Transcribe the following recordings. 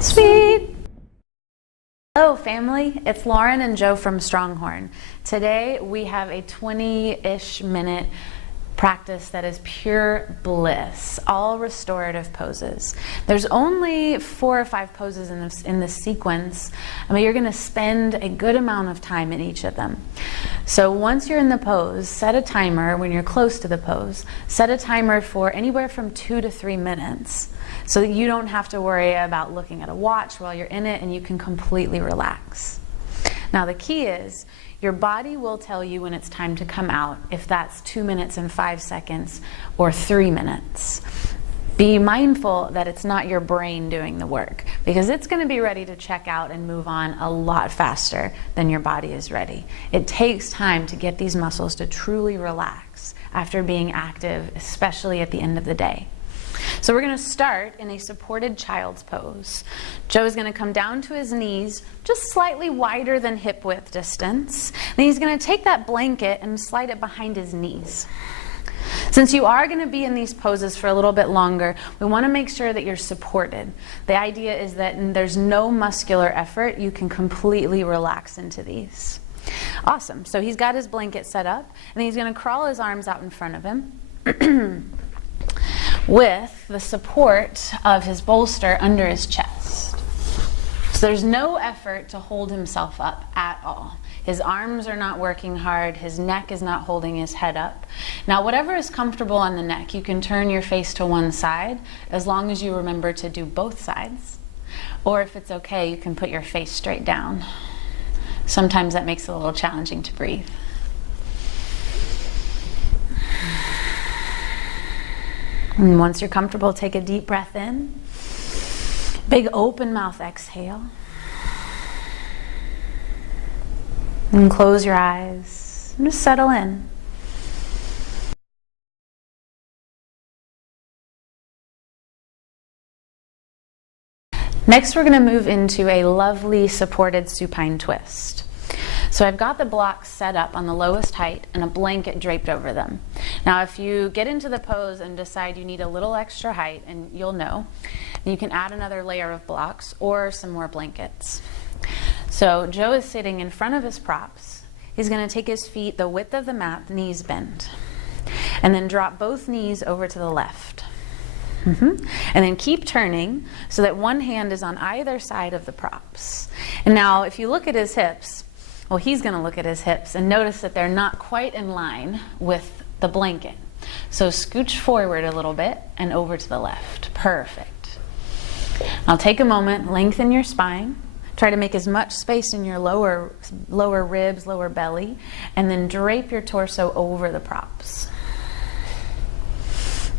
Sweet. Hello family, it's Lauren and Joe from Stronghorn. Today we have a 20-ish minute practice that is pure bliss, all restorative poses. There's only 4 or 5 poses in this sequence. I mean, you're going to spend a good amount of time in each of them. So once you're in the pose, set a timer when you're close to the pose. Set a timer for anywhere from 2 to 3 minutes so that you don't have to worry about looking at a watch while you're in it, and you can completely relax. Now the key is, your body will tell you when it's time to come out, if that's 2 minutes and 5 seconds or 3 minutes. Be mindful that it's not your brain doing the work, because it's going to be ready to check out and move on a lot faster than your body is ready. It takes time to get these muscles to truly relax after being active, especially at the end of the day. So we're going to start in a supported child's pose. Joe is going to come down to his knees, just slightly wider than hip width distance. Then he's going to take that blanket and slide it behind his knees. Since you are going to be in these poses for a little bit longer, we want to make sure that you're supported. The idea is that there's no muscular effort. You can completely relax into these. Awesome. So he's got his blanket set up, and he's going to crawl his arms out in front of him with the support of his bolster under his chest. So there's no effort to hold himself up at all. His arms are not working hard, his neck is not holding his head up. Now whatever is comfortable on the neck, you can turn your face to one side as long as you remember to do both sides. Or if it's okay, you can put your face straight down. Sometimes that makes it a little challenging to breathe. And once you're comfortable, take a deep breath in. Big open mouth exhale. And close your eyes and just settle in. Next, we're going to move into a lovely supported supine twist. So I've got the blocks set up on the lowest height and a blanket draped over them. Now if you get into the pose and decide you need a little extra height, and you'll know, you can add another layer of blocks or some more blankets. So Joe is sitting in front of his props. He's going to take his feet the width of the mat, knees bent, and then drop both knees over to the left. And then keep turning so that one hand is on either side of the props. And now if you look at his hips, well, he's going to look at his hips and notice that they're not quite in line with the blanket. So scooch forward a little bit and over to the left. Perfect. Now take a moment, lengthen your spine. Try to make as much space in your lower ribs, lower belly, and then drape your torso over the props.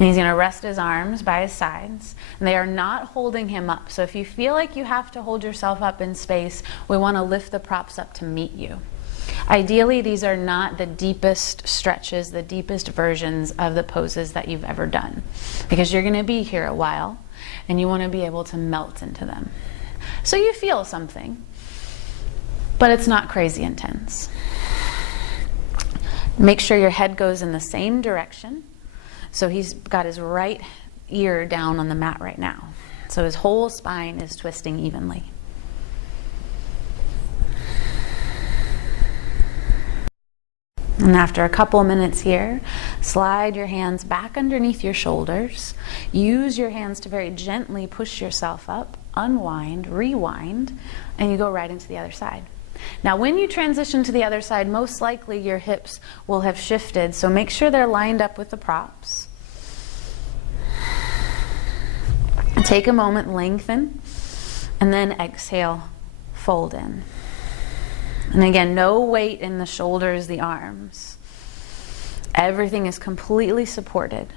And he's going to rest his arms by his sides. And they are not holding him up. So if you feel like you have to hold yourself up in space, we want to lift the props up to meet you. Ideally, these are not the deepest stretches, the deepest versions of the poses that you've ever done, because you're going to be here a while and you want to be able to melt into them. So you feel something, but it's not crazy intense. Make sure your head goes in the same direction. So he's got his right ear down on the mat right now. So his whole spine is twisting evenly. And after a couple minutes here, slide your hands back underneath your shoulders. Use your hands to very gently push yourself up, unwind, rewind, and you go right into the other side. Now when you transition to the other side, most likely your hips will have shifted, so make sure they're lined up with the props. Take a moment, lengthen, and then exhale, fold in. And again, no weight in the shoulders, the arms. Everything is completely supported.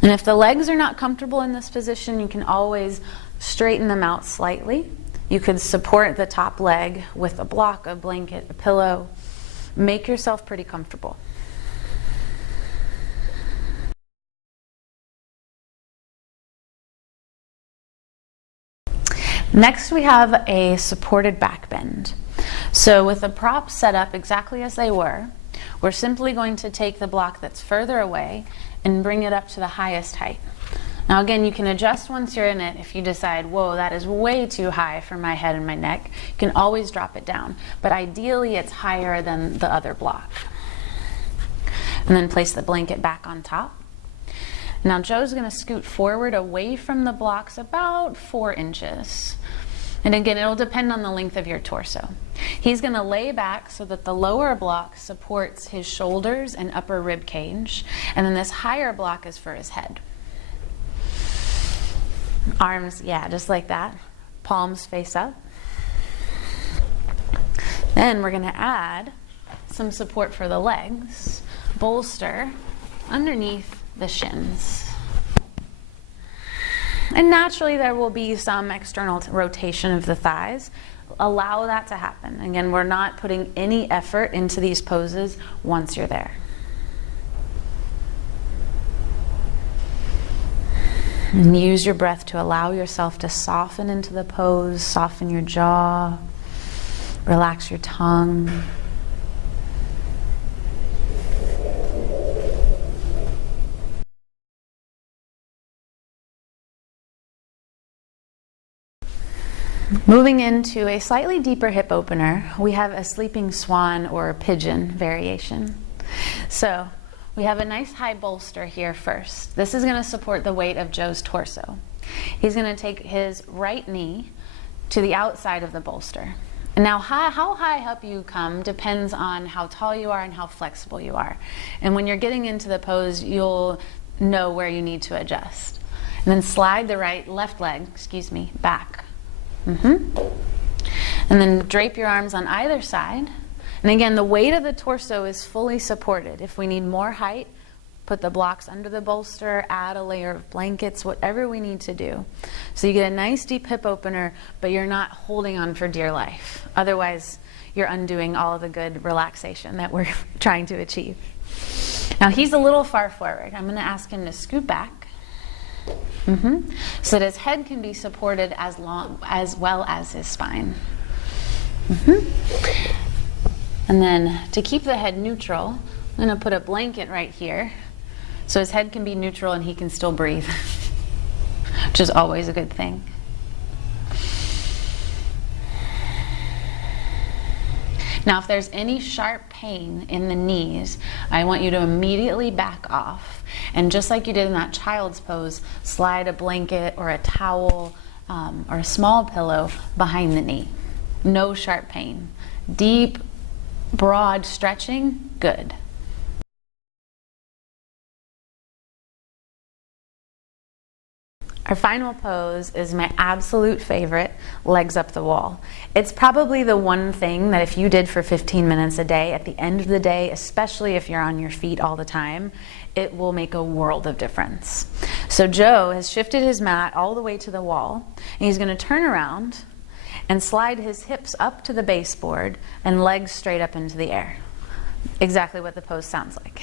And if the legs are not comfortable in this position, you can always straighten them out slightly. You could support the top leg with a block, a blanket, a pillow. Make yourself pretty comfortable. Next, we have a supported back bend. So with the props set up exactly as they were, we're simply going to take the block that's further away and bring it up to the highest height. Now again, you can adjust once you're in it. If you decide, whoa, that is way too high for my head and my neck, you can always drop it down. But ideally, it's higher than the other block. And then place the blanket back on top. Now Joe's gonna scoot forward away from the blocks about 4 inches. And again, it'll depend on the length of your torso. He's gonna lay back so that the lower block supports his shoulders and upper rib cage. And then this higher block is for his head. Arms, yeah, just like that. Palms face up. Then we're gonna add some support for the legs. Bolster underneath the shins. And naturally there will be some external rotation of the thighs. Allow that to happen. Again, we're not putting any effort into these poses once you're there. And use your breath to allow yourself to soften into the pose, soften your jaw, relax your tongue. Moving into a slightly deeper hip opener, we have a sleeping swan or pigeon variation. So we have a nice high bolster here first. This is going to support the weight of Joe's torso. He's going to take his right knee to the outside of the bolster. And now how high up you come depends on how tall you are and how flexible you are. And when you're getting into the pose, you'll know where you need to adjust. And then slide the left leg, back. And then drape your arms on either side. And again, the weight of the torso is fully supported. If we need more height, put the blocks under the bolster, add a layer of blankets, whatever we need to do. So you get a nice deep hip opener, but you're not holding on for dear life. Otherwise, you're undoing all of the good relaxation that we're trying to achieve. Now he's a little far forward. I'm going to ask him to scoot back. So that his head can be supported as well as his spine. And then to keep the head neutral, I'm going to put a blanket right here so his head can be neutral and he can still breathe, which is always a good thing. Now, if there's any sharp pain in the knees, I want you to immediately back off. And just like you did in that child's pose, slide a blanket or a towel or a small pillow behind the knee. No sharp pain. Deep, broad stretching, good. Our final pose is my absolute favorite, legs up the wall. It's probably the one thing that if you did for 15 minutes a day, at the end of the day, especially if you're on your feet all the time, it will make a world of difference. So Joe has shifted his mat all the way to the wall, and he's going to turn around and slide his hips up to the baseboard and legs straight up into the air. Exactly what the pose sounds like.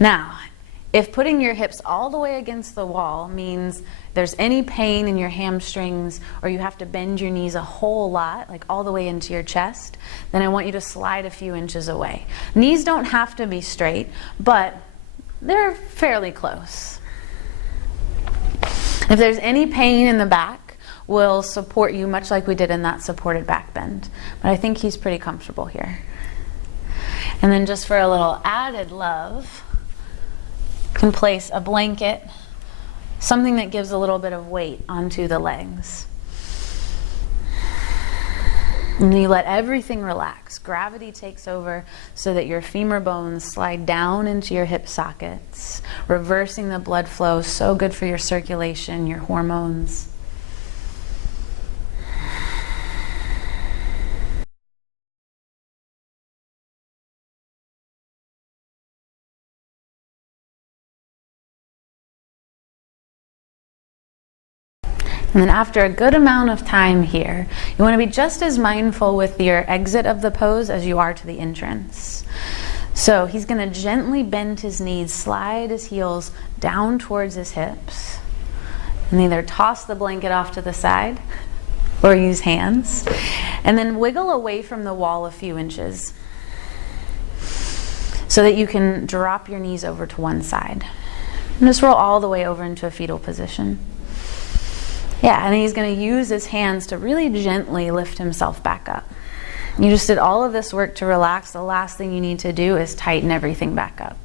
Now, if putting your hips all the way against the wall means there's any pain in your hamstrings or you have to bend your knees a whole lot, like all the way into your chest, then I want you to slide a few inches away. Knees don't have to be straight, but they're fairly close. If there's any pain in the back, we'll support you much like we did in that supported back bend. But I think he's pretty comfortable here. And then just for a little added love, can place a blanket, something that gives a little bit of weight onto the legs. And you let everything relax. Gravity takes over so that your femur bones slide down into your hip sockets, reversing the blood flow, so good for your circulation, your hormones. And then after a good amount of time here, you want to be just as mindful with your exit of the pose as you are to the entrance. So he's going to gently bend his knees, slide his heels down towards his hips, and either toss the blanket off to the side or use hands, and then wiggle away from the wall a few inches. so that you can drop your knees over to one side. And just roll all the way over into a fetal position. Yeah, and he's going to use his hands to really gently lift himself back up. You just did all of this work to relax. The last thing you need to do is tighten everything back up.